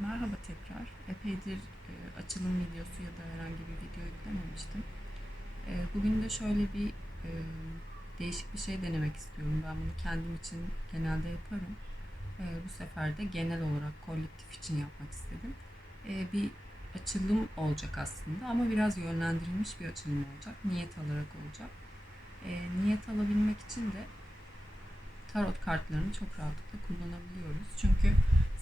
Merhaba tekrar. Epeydir e, açılım videosu ya da herhangi bir video yüklememiştim. E, bugün de şöyle bir e, değişik bir şey denemek istiyorum. Ben bunu kendim için genelde yaparım. E, bu sefer de genel olarak kolektif için yapmak istedim. E, bir açılım olacak aslında ama biraz yönlendirilmiş bir açılım olacak. Niyet alarak olacak. E, niyet alabilmek için de tarot kartlarını çok rahatlıkla kullanabiliyoruz. Çünkü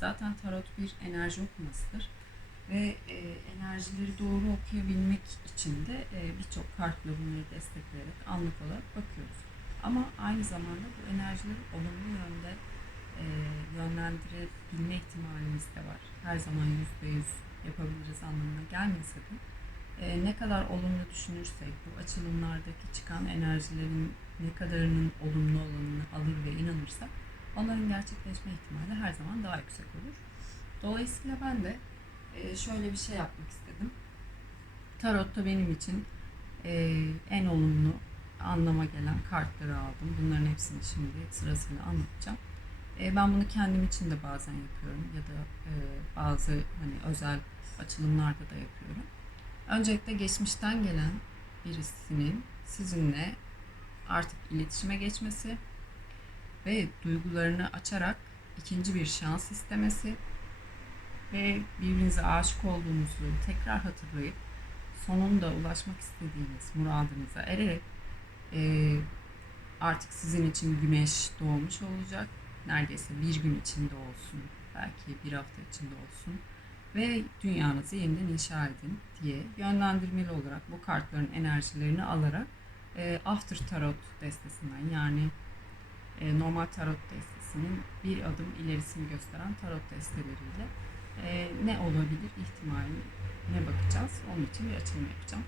zaten tarot bir enerji okumasıdır. Ve e, enerjileri doğru okuyabilmek için de e, birçok kartla bunları destekleyerek anlık olarak bakıyoruz. Ama aynı zamanda bu enerjileri olumlu yönde e, yönlendirebilme ihtimalimiz de var. Her zaman yüzde yüz yapabiliriz anlamına gelmese de e, ne kadar olumlu düşünürsek bu açılımlardaki çıkan enerjilerin ne kadarının olumlu olanını alır ve inanırsak onların gerçekleşme ihtimali her zaman daha yüksek olur. Dolayısıyla ben de e, şöyle bir şey yapmak istedim. Tarotta benim için e, en olumlu anlama gelen kartları aldım. Bunların hepsini şimdi sırasıyla anlatacağım. E, ben bunu kendim için de bazen yapıyorum ya da e, bazı hani özel açılımlarda da yapıyorum. Öncelikle geçmişten gelen birisinin sizinle artık iletişime geçmesi ve duygularını açarak ikinci bir şans istemesi ve birbirinize aşık olduğunuzu tekrar hatırlayıp sonunda ulaşmak istediğiniz muradınıza ererek e, artık sizin için güneş doğmuş olacak. Neredeyse bir gün içinde olsun, belki bir hafta içinde olsun ve dünyanızı yeniden inşa edin diye yönlendirmeli olarak bu kartların enerjilerini alarak e, After Tarot destesinden yani e, normal tarot destesinin bir adım ilerisini gösteren tarot desteleriyle e, ne olabilir ihtimaline bakacağız. Onun için bir açılım yapacağım.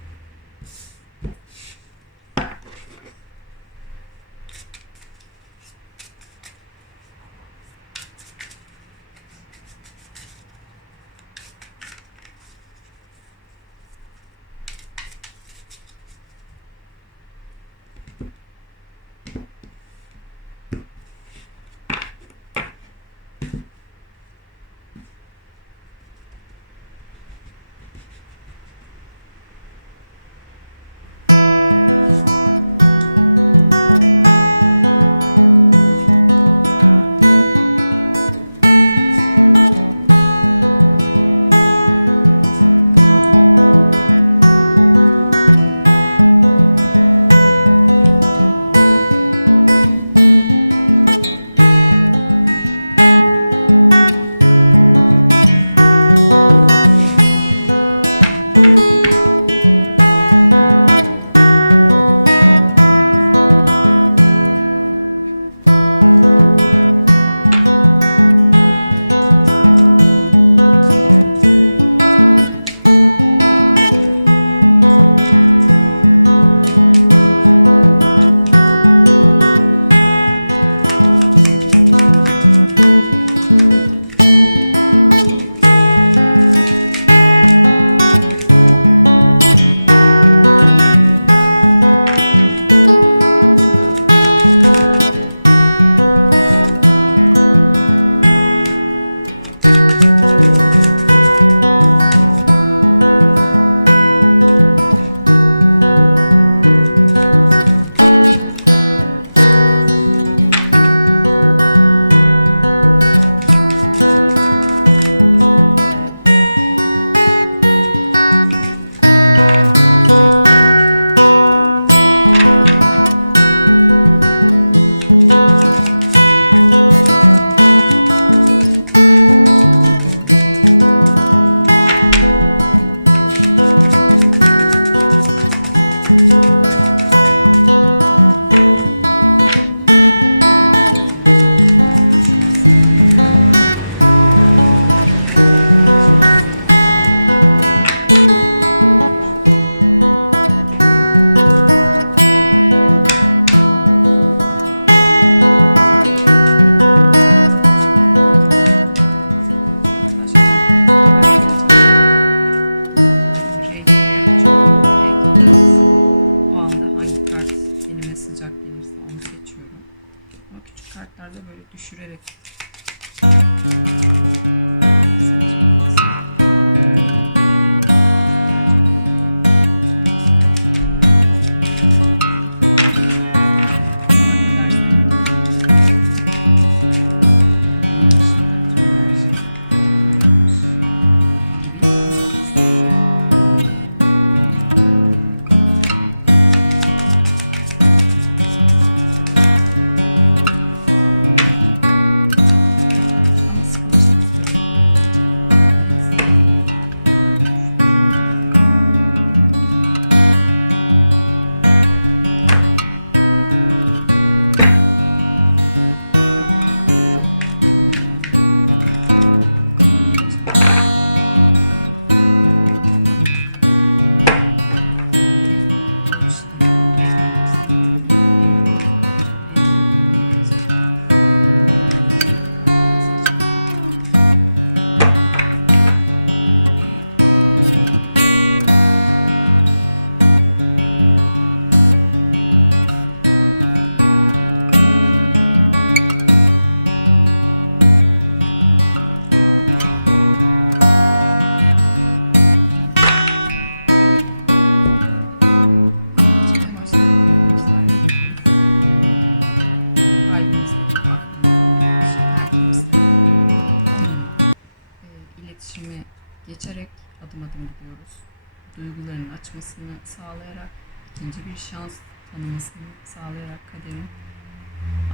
Duygularının açmasını sağlayarak, ikinci bir şans tanımasını sağlayarak kaderin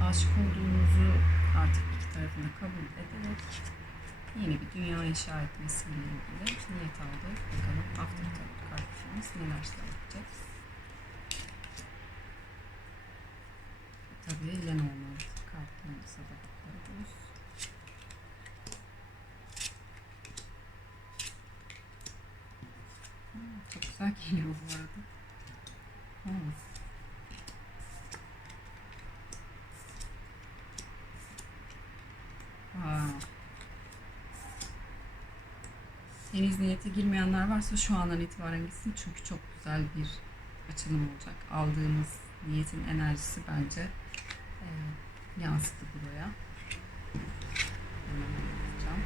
aşık olduğunuzu artık iki tarafında kabul ederek yeni bir dünya inşa etmesiyle ilgili niyet aldı. Bakalım hafta kartlarımız neler söyleyecek. Tabii Lenormand kartlarımıza da bakıyoruz. Hmm, Çok güzel geliyor bu arada. Aa. Henüz niyete girmeyenler varsa şu andan itibaren gitsin çünkü çok güzel bir açılım olacak. Aldığımız niyetin enerjisi bence e, yansıdı buraya. Hemen bakacağım.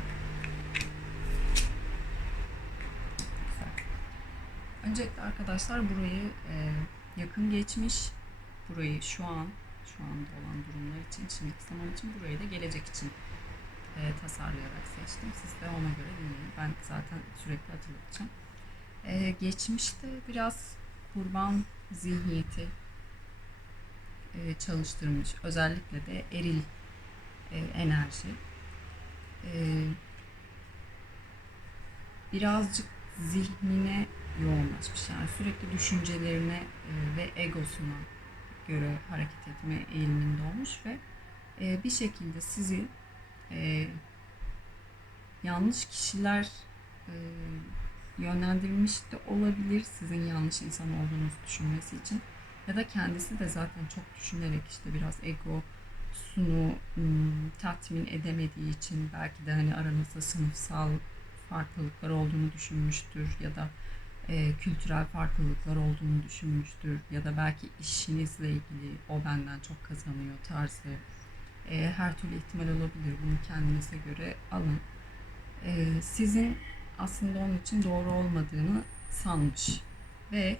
Güzel. Öncelikle arkadaşlar burayı e, yakın geçmiş, burayı şu an, şu anda olan durumlar için, şimdiki zaman için, burayı da gelecek için e, tasarlayarak seçtim. Siz de ona göre dinleyin. Ben zaten sürekli hatırlatacağım. E, geçmişte biraz kurban zihniyeti e, çalıştırmış. Özellikle de eril e, enerji. E, birazcık zihnine yoğunlaşmış. Yani sürekli düşüncelerine e, ve egosuna göre hareket etme eğiliminde olmuş ve e, bir şekilde sizi e, yanlış kişiler yönlendirilmiş de olabilir sizin yanlış insan olduğunuzu düşünmesi için ya da kendisi de zaten çok düşünerek işte biraz egosunu hmm, tatmin edemediği için belki de hani aranızda sınıfsal farklılıklar olduğunu düşünmüştür ya da e, kültürel farklılıklar olduğunu düşünmüştür ya da belki işinizle ilgili o benden çok kazanıyor tarzı e, her türlü ihtimal olabilir. Bunu kendinize göre alın. E, sizin aslında onun için doğru olmadığını sanmış ve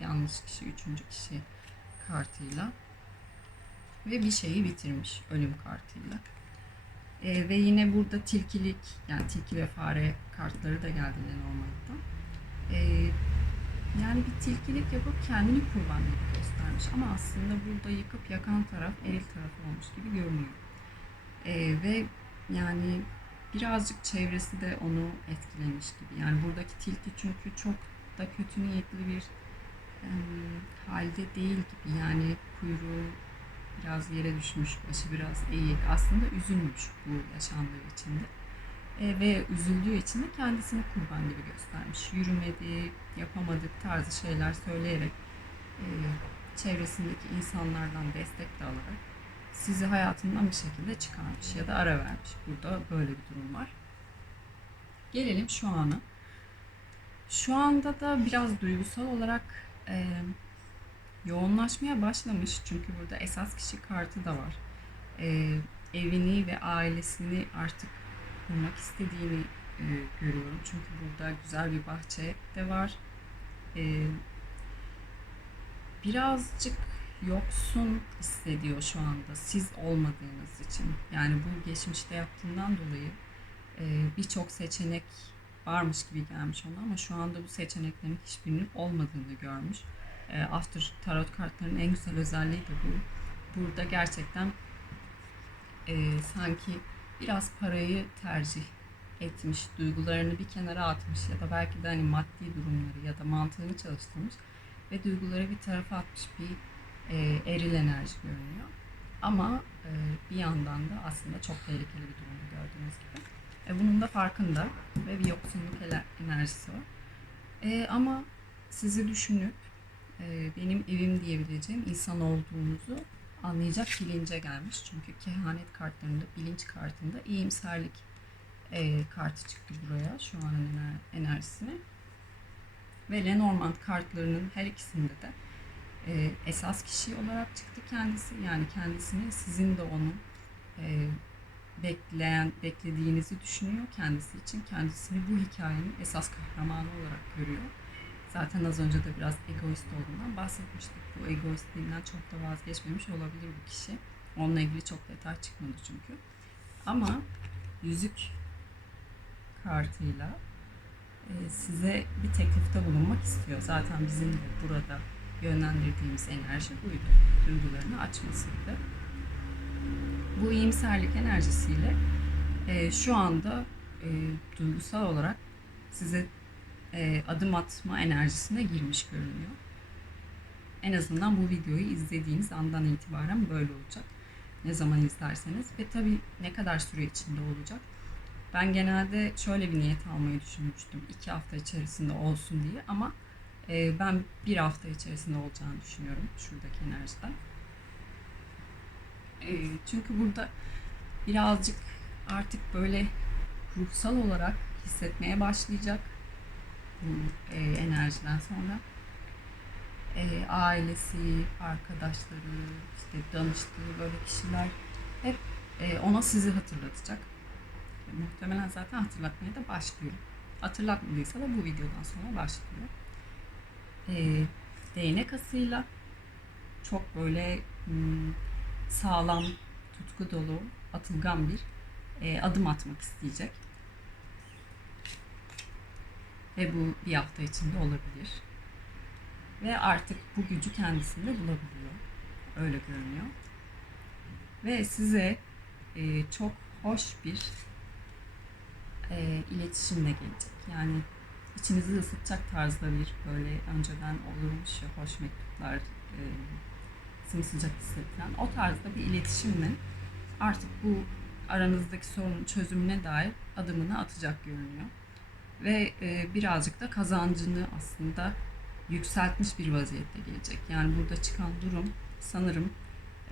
yanlış kişi, üçüncü kişi kartıyla ve bir şeyi bitirmiş ölüm kartıyla. E, ve yine burada tilkilik, yani tilki ve fare kartları da geldi normalde. E, yani bir tilkilik yapıp kendini kurbanlık göstermiş ama aslında burada yıkıp yakan taraf eril taraf olmuş gibi görünüyor. Ee, ve yani birazcık çevresi de onu etkilemiş gibi. Yani buradaki tilki çünkü çok da kötü niyetli bir e, halde değil gibi. Yani kuyruğu biraz yere düşmüş, başı biraz eğik. Aslında üzülmüş bu yaşandığı içinde. E, ve üzüldüğü için de kendisini kurban gibi göstermiş. Yürümedi, yapamadık tarzı şeyler söyleyerek e, çevresindeki insanlardan destek de alarak sizi hayatından bir şekilde çıkarmış ya da ara vermiş. Burada böyle bir durum var. Gelelim şu ana. Şu anda da biraz duygusal olarak e, yoğunlaşmaya başlamış. Çünkü burada esas kişi kartı da var. E, evini ve ailesini artık kurmak istediğini e, görüyorum. Çünkü burada güzel bir bahçe de var. E, birazcık yoksun hissediyor şu anda siz olmadığınız için. Yani bu geçmişte yaptığından dolayı e, birçok seçenek varmış gibi gelmiş ona ama şu anda bu seçeneklerin hiçbirinin olmadığını görmüş. E, After Tarot kartlarının en güzel özelliği de bu. Burada gerçekten e, sanki biraz parayı tercih etmiş, duygularını bir kenara atmış ya da belki de hani maddi durumları ya da mantığını çalıştırmış ve duyguları bir tarafa atmış bir e, eril enerji görünüyor. Ama e, bir yandan da aslında çok tehlikeli bir durum gördüğünüz gibi. E, bunun da farkında ve bir yoksunluk enerjisi var. E, ama sizi düşünüp benim evim diyebileceğim insan olduğunuzu anlayacak bilince gelmiş. Çünkü kehanet kartlarında, bilinç kartında iyimserlik e, kartı çıktı buraya şu an ener, enerjisine. Ve Lenormand kartlarının her ikisinde de e, esas kişi olarak çıktı kendisi. Yani kendisini sizin de onun e, bekleyen, beklediğinizi düşünüyor kendisi için. Kendisini bu hikayenin esas kahramanı olarak görüyor. Zaten az önce de biraz egoist olduğundan bahsetmiştik. Bu egoistliğinden çok da vazgeçmemiş olabilir bu kişi. Onunla ilgili çok detay çıkmadı çünkü. Ama yüzük kartıyla e, size bir teklifte bulunmak istiyor. Zaten bizim burada yönlendirdiğimiz enerji buydu. Duygularını açmasıydı. Bu iyimserlik enerjisiyle e, şu anda e, duygusal olarak size e, adım atma enerjisine girmiş görünüyor. En azından bu videoyu izlediğiniz andan itibaren böyle olacak. Ne zaman izlerseniz ve tabii ne kadar süre içinde olacak. Ben genelde şöyle bir niyet almayı düşünmüştüm. iki hafta içerisinde olsun diye ama e, ben bir hafta içerisinde olacağını düşünüyorum şuradaki enerjiden. E, çünkü burada birazcık artık böyle ruhsal olarak hissetmeye başlayacak e, enerjiden sonra. E, ailesi, arkadaşları, işte danıştığı böyle kişiler hep e, ona sizi hatırlatacak. Muhtemelen zaten hatırlatmaya da başlıyor. Hatırlatmadıysa da bu videodan sonra başlıyor. E, değnek asıyla çok böyle hmm, sağlam, tutku dolu, atılgan bir e, adım atmak isteyecek. Ve bu bir hafta içinde olabilir. Ve artık bu gücü kendisinde bulabiliyor. Öyle görünüyor. Ve size e, çok hoş bir e, iletişimle gelecek. Yani içinizi ısıtacak tarzda bir böyle önceden olmuş ya hoş mektuplar, e, sımsıcak hissedilen o tarzda bir iletişimle artık bu aranızdaki sorunun çözümüne dair adımını atacak görünüyor. Ve e, birazcık da kazancını aslında yükseltmiş bir vaziyette gelecek. Yani burada çıkan durum sanırım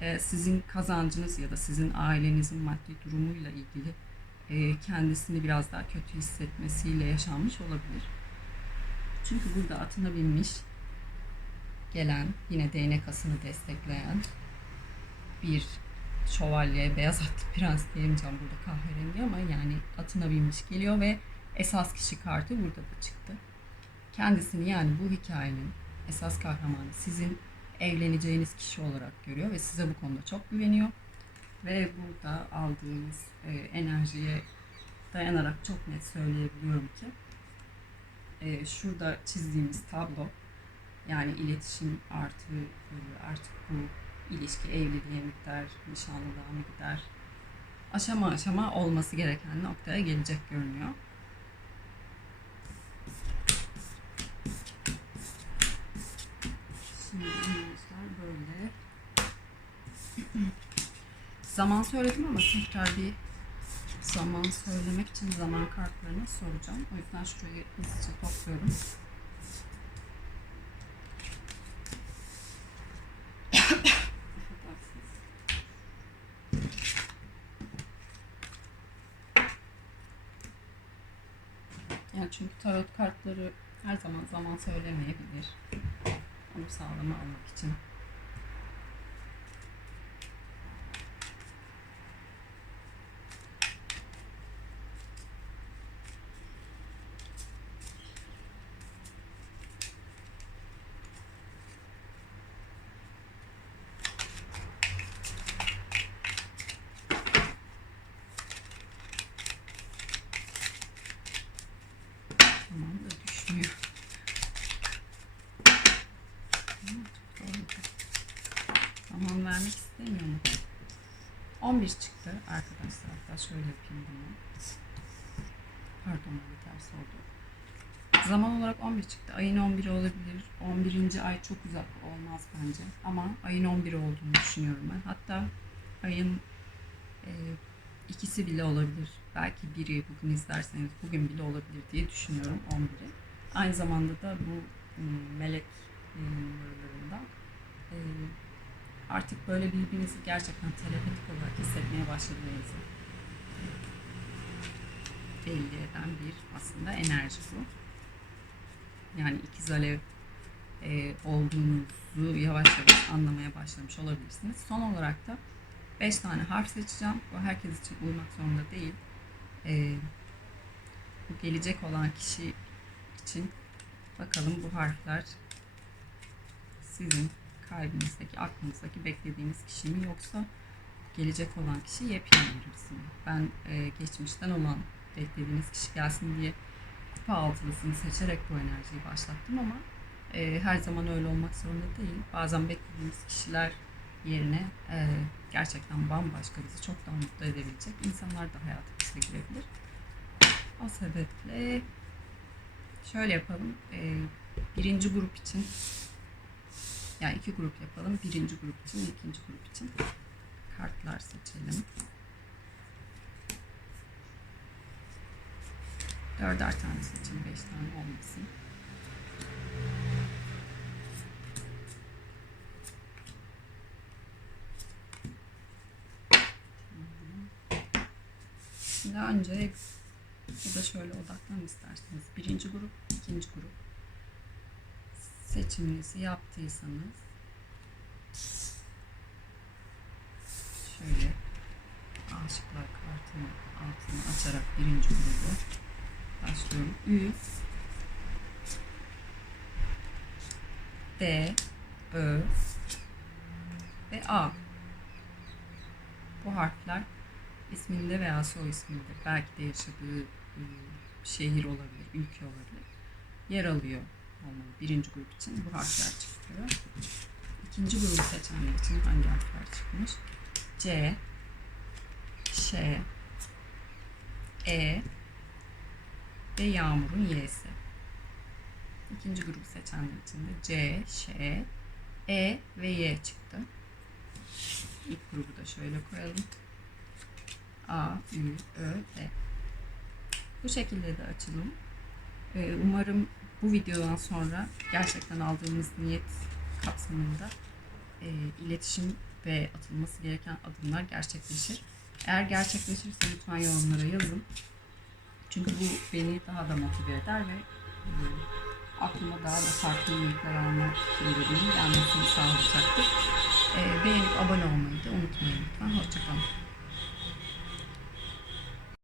e, sizin kazancınız ya da sizin ailenizin maddi durumuyla ilgili e, kendisini biraz daha kötü hissetmesiyle yaşanmış olabilir. Çünkü burada atına binmiş gelen yine değnek asını destekleyen bir şövalye, beyaz atlı prens diyemeyeceğim burada kahverengi ama yani atına binmiş geliyor ve esas kişi kartı burada da çıktı. Kendisini yani bu hikayenin esas kahramanı sizin evleneceğiniz kişi olarak görüyor ve size bu konuda çok güveniyor. Ve burada aldığınız e, enerjiye dayanarak çok net söyleyebiliyorum ki e, şurada çizdiğimiz tablo yani iletişim artı artık bu ilişki evliliğe mi gider, nişanlılığa mı gider aşama aşama olması gereken noktaya gelecek görünüyor. Zaman söyledim ama tekrar bir zaman söylemek için zaman kartlarını soracağım. O yüzden şurayı hızlıca topluyorum. Yani çünkü tarot kartları her zaman zaman söylemeyebilir. Onu sağlamak için. Tamam da düşmüyor. Tamam vermek istemiyorum. 11 çıktı arkadaşlar. Hatta şöyle yapayım bunu. Pardon bu ters oldu. Zaman olarak 11 çıktı. Ayın 11'i olabilir. 11. ay çok uzak olmaz bence. Ama ayın 11 olduğunu düşünüyorum ben. Hatta ayın e, ikisi bile olabilir. Belki biri bugün izlerseniz bugün bile olabilir diye düşünüyorum 11'i. Aynı zamanda da bu m, melek e, artık böyle birbirinizi gerçekten telepatik olarak hissetmeye başladığınızı belli eden bir aslında enerji bu. Yani ikiz alev e, olduğunuzu yavaş yavaş anlamaya başlamış olabilirsiniz. Son olarak da 5 tane harf seçeceğim. Bu herkes için uymak zorunda değil. E, bu gelecek olan kişi için bakalım bu harfler sizin kalbinizdeki, aklınızdaki beklediğiniz kişi mi yoksa gelecek olan kişi yepyeni birisi mi? Ben e, geçmişten olan beklediğiniz kişi gelsin diye kupa altılısını seçerek bu enerjiyi başlattım ama e, her zaman öyle olmak zorunda değil. Bazen beklediğimiz kişiler yerine e, gerçekten bambaşka bizi çok daha mutlu edebilecek insanlar da hayatımıza girebilir. O sebeple şöyle yapalım. E, birinci grup için yani iki grup yapalım. Birinci grup için, ikinci grup için kartlar seçelim. Dörder tane seçin, beş tane olmasın. Şimdi önce burada şöyle odaklan isterseniz. Birinci grup, ikinci grup. Seçiminizi yaptıysanız şöyle aşıklar kartını altını açarak birinci grubu başlıyorum. Ü D Ö ve A bu harfler isminde veya soy isminde belki de yaşadığı e, şehir olabilir, ülke olabilir. Yer alıyor. Birinci grup için bu harfler çıkıyor. İkinci grubu seçenler için hangi harfler çıkmış? C, Ş, E ve Yağmur'un Y'si. İkinci grubu seçenler için de C, Ş, E ve Y çıktı. İlk grubu da şöyle koyalım. A, Ü, Ö, E. Bu şekilde de açalım. Ee, Umarım bu videodan sonra gerçekten aldığımız niyet kapsamında e, iletişim ve atılması gereken adımlar gerçekleşir. Eğer gerçekleşirse lütfen yorumlara yazın. Çünkü bu beni daha da motive eder ve e, aklıma daha da farklı niyetler alma fikirlerinin gelmesini sağlayacaktır. E, beğenip abone olmayı da unutmayın. Hoşçakalın.